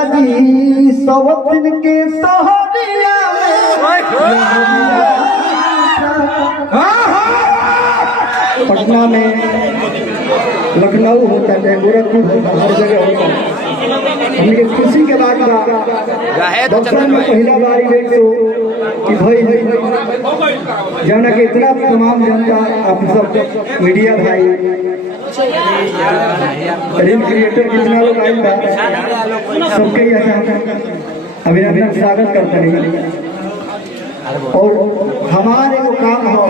राजा जी सौतिन के सहरिया पटना में, लखनऊ होता है, गोरखपुर होता है, हर जगह होता है। हमने खुशी के बाद बक्सर में पहला बार इवेंट कि भाई जाना के इतना तमाम जनता, आप सब मीडिया भाई, रील क्रिएटर कितना लोग आए था, सबके अभिनंदन स्वागत करते हैं। और हमारे वो काम हो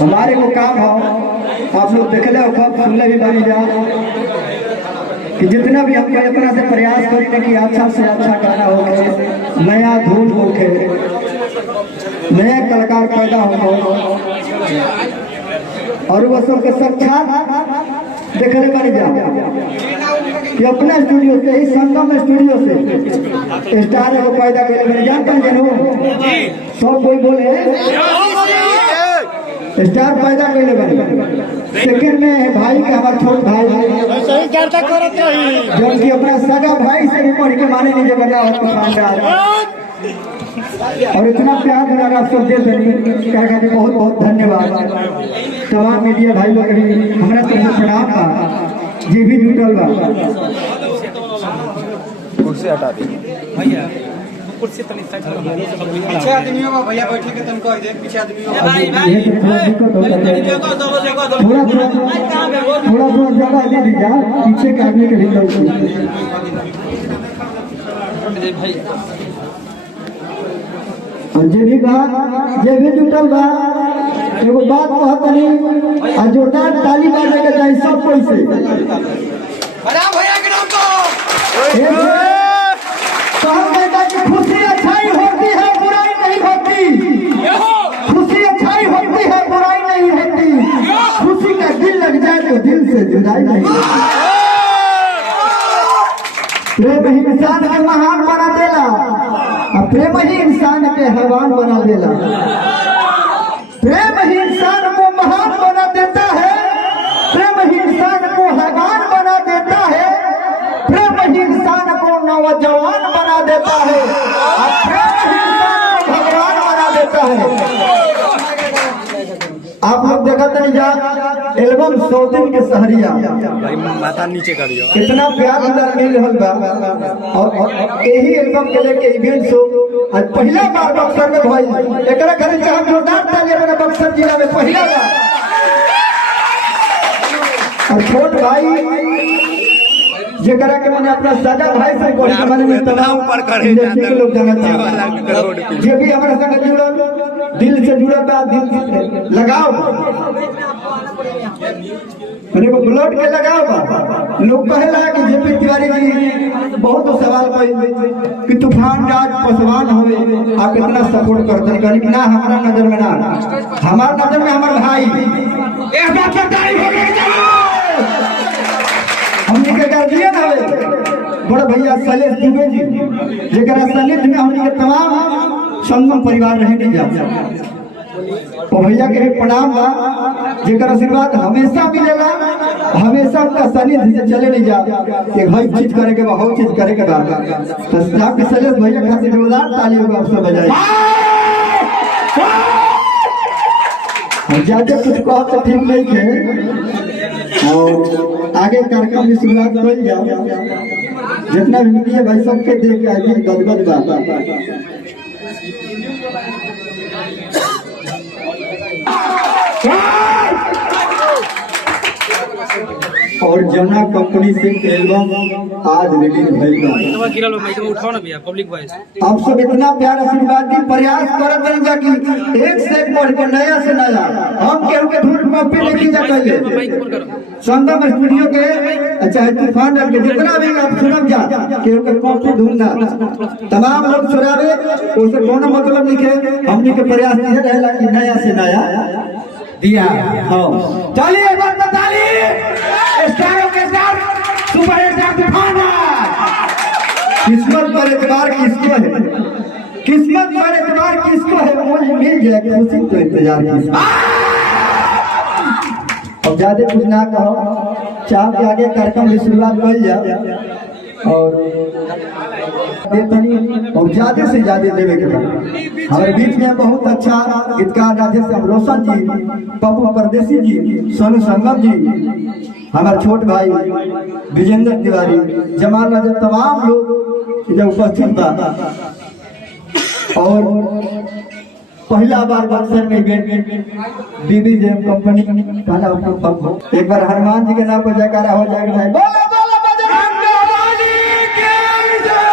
हमारे वो काम हो, आप लोग देख ले सुनले भी बनी जा कि जितना भी हम अपना से प्रयास करें कि अच्छा से अच्छा गाना हो, नया धुन हो, नया कलाकार पैदा हो, और वो सबके साक्षात देखने बनी जा कि अपना स्टूडियो से ही, संगम स्टूडियो से स्टार को पैदा करे बनी जानते हैं। सब कोई बोले स्टार पैदा कैले बने। सेकंड में भाई के हमारे छोट भाई जबकि अपना सगा भाई से भी पढ़ के माने नहीं बना और इतना प्यार दुलार आप सब दे देंगे, बहुत बहुत धन्यवाद। तमाम मीडिया भाई लोग हमारा तरफ से प्रणाम बा, जी भी जुटल बा। कुर्सी हटा दी भैया, कुर्सी तनी साइड में, पीछे आदमी हो भैया बैठे के तनको दे, पीछे आदमी हो भाई भाई थोड़ा जगह दे दीजिए, पीछे के आदमी के भीतर भाई। और जे भी जुटल बा, एगो बात कहत नहीं, आ जोरदार ताली बजा के जाए सब कोई से बड़ा भैया के नाम तो हम कहता कि खुशी अच्छाई होती है, बुराई नहीं होती। खुशी अच्छाई होती है, बुराई नहीं होती। खुशी का दिल लग जाए तो दिल से जुदाई नहीं। प्रेम ही इंसान के महान बना देला, और प्रेम ही इंसान के हैवान बना देला। प्रेम ही इंसान को महान बना देता है, प्रेम ही इंसान को हैवान बना देता है, प्रेम ही इंसान को नौजवान बना देता है, और प्रेम ही इंसान को भगवान बना देता है। आप लोग देखते नहीं जा एल्बम सौतिन के सहरिया भाई माथा नीचे करियो, कितना प्यार मिल रहल बा। और यही एल्बम के लेके इवेंट शो आज पहला बार बक्सर में भइल। एकरा खातिर हम जोरदार ताली बजा, बक्सर जिला में पहला बार। और छोट भाई जेकरा के मैंने अपना सगा भाई से बोल के मैंने तमाम ऊपर करे लोग जानत जे भी हमारे संग जुड़ल, दिल से जुड़ल बा, दिल से लगाओ मैंने को ब्लड के लगाओ बा। लोग कहेला कि जेपी तिवारी जी बहुत सवाल कइल कि तूफान राज पसवान होवे, आप इतना सपोर्ट करते हैं, कहनी ना हमारा नजर में ना, हमार नजर में हमार भाई एक बात बताई हो गई। हमने के गार्जियन हवे बड़ा भैया शैलेश दुबे जी, जेकरा शैलेश में हमने के तमाम संगम परिवार रहे नहीं जा, तो भैया के प्रणाम बा, जेकर आशीर्वाद हमेशा मिलेगा, हमेशा उनका सानिध्य से चले नहीं जा कि हर चीज करे के बा, हर चीज करे के बा। तो साहब के शैलेश भैया खातिर जोरदार ताली होगा आप सब बजाए। ज्यादा कुछ कहो तो ठीक नहीं है, और आगे कार्यक्रम की शुरुआत कर जाओ। जितना भी मीडिया भाई सबके देख के आई गदगद बा। और जमुना कंपनी से एल्बम आज रिलीज भइल बा। उठाओ ना भैया, पब्लिक वॉइस आप सब इतना प्यार आशीर्वाद दी, प्रयास करत रही जा कि एक से बढ़ के नया से नया हम केहू के धूल कॉपी नहीं जा पहले संगम स्टूडियो के चाहे तूफान के जितना भी आप सुनब जा केहू के कॉपी ढूंढना तमाम लोग सुनावे, उससे कोनो मतलब नहीं है। हमने के प्रयास नहीं रहेला कि नया से नया दिया। हाँ चलिए एक बार ताली स्टारों के साथ सुपर स्टार तूफान। किस्मत पर एतबार किसको है, किस्मत पर एतबार किसको है, वो मिल जाए खुशी तो इंतजार की। अब ज्यादा कुछ ना कहो, चाह के आगे कार्यक्रम की शुरुआत कर जाए और ज्यादा से ज्यादा देवे के बाद हमारे बीच में बहुत अच्छा गीतकार राधे श्याम रोशन जी, पप्पू परदेसी जी, सोनू संगम जी, हमारे छोट भाई विजेंद्र तिवारी, जमाल राजा, तमाम लोग इधर उपस्थित था। और पहला बार बक्सर में बीबी जेम कंपनी का नाम, एक बार हनुमान जी के नाम पर जयकारा हो जाएगा। बोलो बोलो बजरंग बली की जय।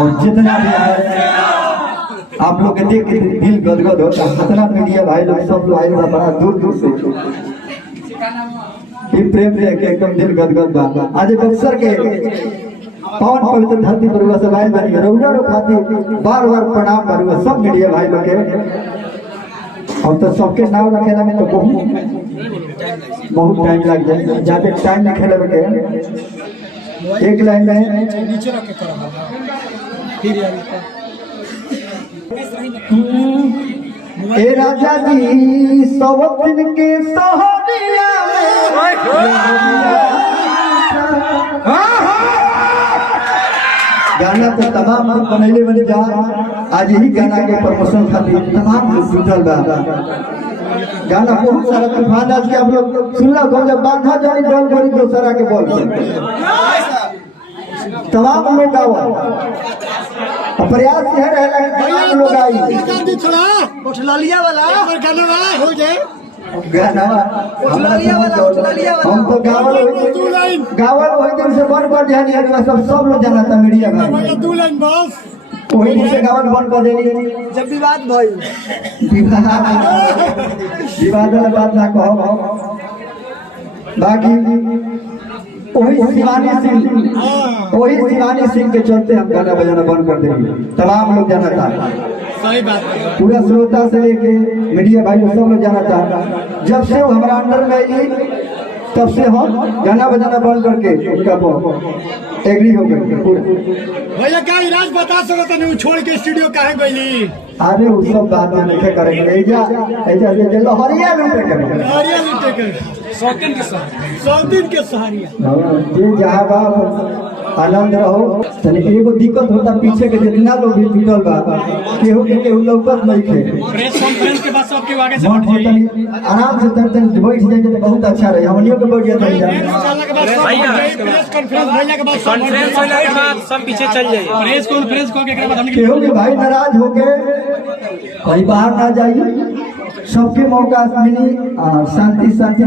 और जितना भी है आप लोग के देख के दिल गदगद होता है, जितना मीडिया भाई लोग सब लोग आए बड़ा दूर दूर से प्रेम लेके एकदम दिल गदगद बा। आज बक्सर के कौन पवित्र धरती पर हुआ सब आए बनी रउरा खाती बार बार प्रणाम करूँगा सब मीडिया भाई लोग के। अब तो सबके नाम रखेला में तो बहुत टाइम लग जाए, ज्यादा टाइम नहीं खेले के एक लाइन में ए राजा जी सवतिन के सहोदिया गाना तो तमाम लोग बनैले बने जा। आज यही गाना के प्रमोशन खातिर तमाम लोग जुटल बा। गाना बहुत सारा तूफान आज के आप लोग सुनला को जब बाधा जानी डल करी दोसरा के बोल तमाम लोग गावा प्रयास यह रहेला तमाम लोग आई थोड़ा उठलालिया वाला गाना हो जाए गाना हम तो गावल वही दिन से बंद कर दिया, सब लोग जाना था मीडिया भाई, 2 लाइन बस वही दिन से गावल बंद कर देनी। जब विवाद भाई विवाद वाला बात ना कहो, बाकी वही शिवानी सिंह के चलते हम गाना बजाना बंद कर देंगे। तमाम लोग जाना था, सही बात है, पूरा श्रोता से लेके मीडिया भाई सब लोग जाना था। जब से वो हमारा अंडर में आई तब से हम गाना बजाना बंद करके उनका एग्री हो गए पूरा। भैया क्या इलाज बता सकते नहीं छोड़ के स्टूडियो काहे गईली? अरे वो सब बात में नहीं करेंगे, ऐजा लहरिया लूटे करेंगे, लहरिया लूटे करेंगे, 100 दिन के सहारिया जे जहाँ बा आनंद रहो। तनी एगो दिक्कत होता पीछे के जितना लोग भी जुटल बा केहू के केहू लौकत नहीं थे। प्रेस कॉन्फ्रेंस के बाद सबके आगे से मन तनी आराम से तनी बैठ जाए तो बहुत अच्छा रहे, हमनियों के बैठ जाते प्रेस कॉन्फ्रेंस भैया के बाद कॉन्फ्रेंस होने के बाद सब पीछे चल जाइए। प्रेस कॉन्फ्रेंस को के बाद हम केहू के भाई नाराज होके कहीं बाहर ना जाइए, सबके मौका मिली शांति शांति